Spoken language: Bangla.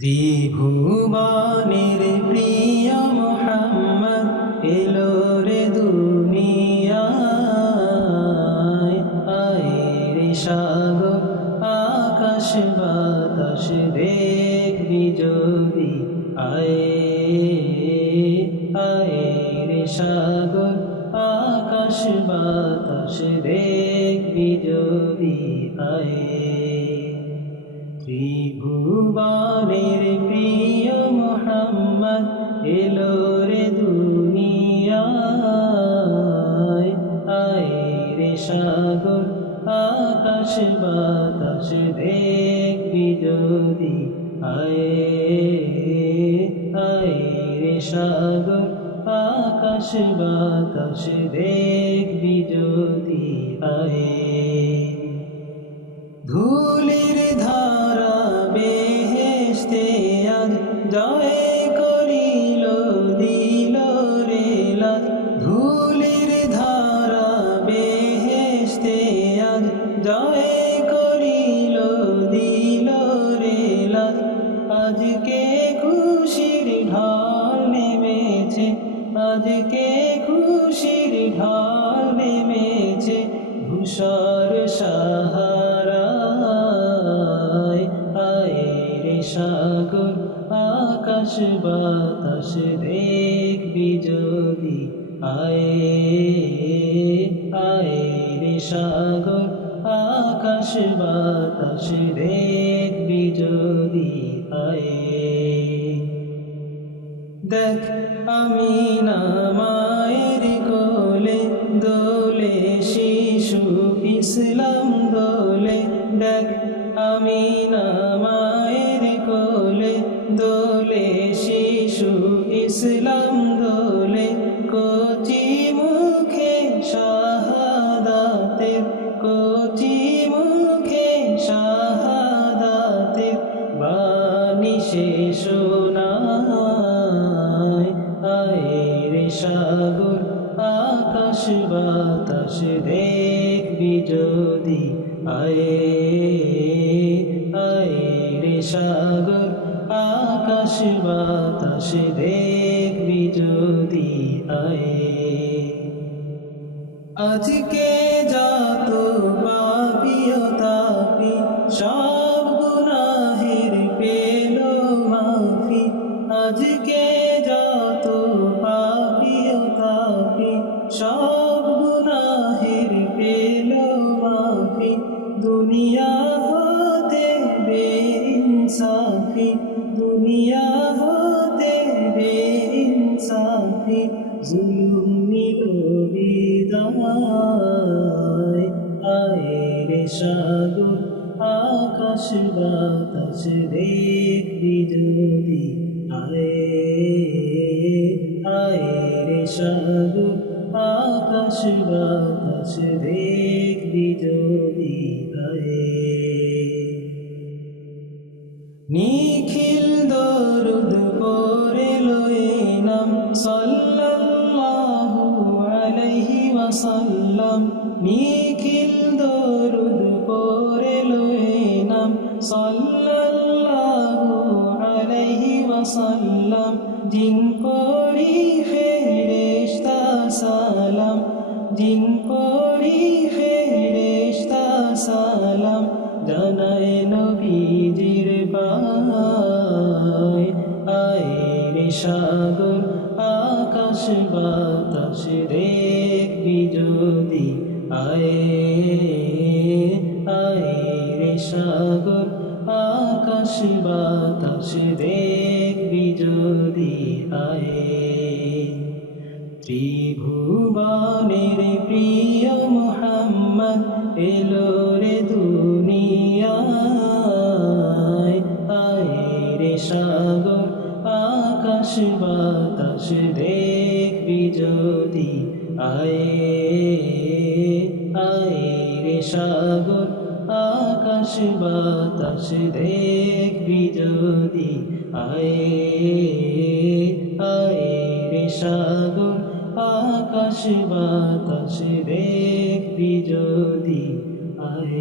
ত্রিভুবনের প্রিয় মুহাম্মদ এলো রে দুনিয়ায়। আয় রে সাগর আকাশ বাতাস দেখবি যদি, আয় আয় রে সাগর আকাশ বাতাস দেখবি যদি, আয়। ত্রিভুবনের প্রিয় মুহাম্মদ এলো রে দুনিয়ায়। আয় রে সাগর আকাশ বাতাস দেখবি যদি, আয় আয় রে সাগর আকাশ বাতাস দেখবি যদি, আয়। ধুলির ধারা বেহেশতে আজ জয় করিল দিল রে লাজ। ধুলির ধারা বেহেশতে আজ জয় করিল দিল রে লাজ। আজকে খুশির ঢাল নেমেছে, আজকে খুশির ঢাল নেমেছে ধূসর সাহারায়। আয় রে সাগর আকাশ বাতাস দেখবি যদি, আয় আয় রে সাগর আকাশ বাতাস দেখবি যদি, আয়। দেখ আমিনা মায়ের কোলে দোলে শিশু ইসলাম দোলে। দেখ আমিনা মায়ের কোলে দোলে শিশু ইসলাম দোলে। কচি মুখে শাহাদাতের, কচি মুখে শাহাদাতের বাণী সে শোনায়। আয় রে সাগর আকাশ বাতাস দেখবি যদি, আয় আয় রে সাগর আকাশ বাতাস দেখবি যদি, আয়। আজকে যত পাপী ও তাপী সব গুনাহের পেল মাফি। আজকে যত পাপী ও তাপী সব গুনাহের পেল মাফি। দুনিয়া হতে বেইনসাফি, দুনিয়া হতে বেইনসাফি জুলুম নিল বিদায়। আয় রে সাগর আকাশ বাতাস দেখবি যদি, আয় আয় রে সাগর আকাশ বাতাস দেখবি যদি, আয়। নিখিল দরুদ পড়ে লয়ে নাম সাল্লাল্লাহু আলাইহি ওয়াসাল্লাম। নিখিল দরুদ পড়ে লয়ে নাম সাল্লাল্লাহু আলাইহি ওয়াসাল্লাম। জিন পড়ি ফেরেশতা সালাম, জিন পড়ি ফেরেশতা সালাম জানায় নবীজির পায়। আয় রে সাগর আকাশ বাতাস দেখবি যদি, আয় আয় রে সাগর আকাশ বাতাস দেখবি যদি, আয়। ত্রিভুবনের প্রিয় মুহাম্মদ এলো রে দুনিয়ায়। আয় রে সাগর আকাশ বাতাস দেখবি যদি, আয় আয় রে সাগর আকাশ বাতাস দেখবি যদি, আয় আয় রে সাগর আকাশ বাতাস দেখবি যদি, আয়।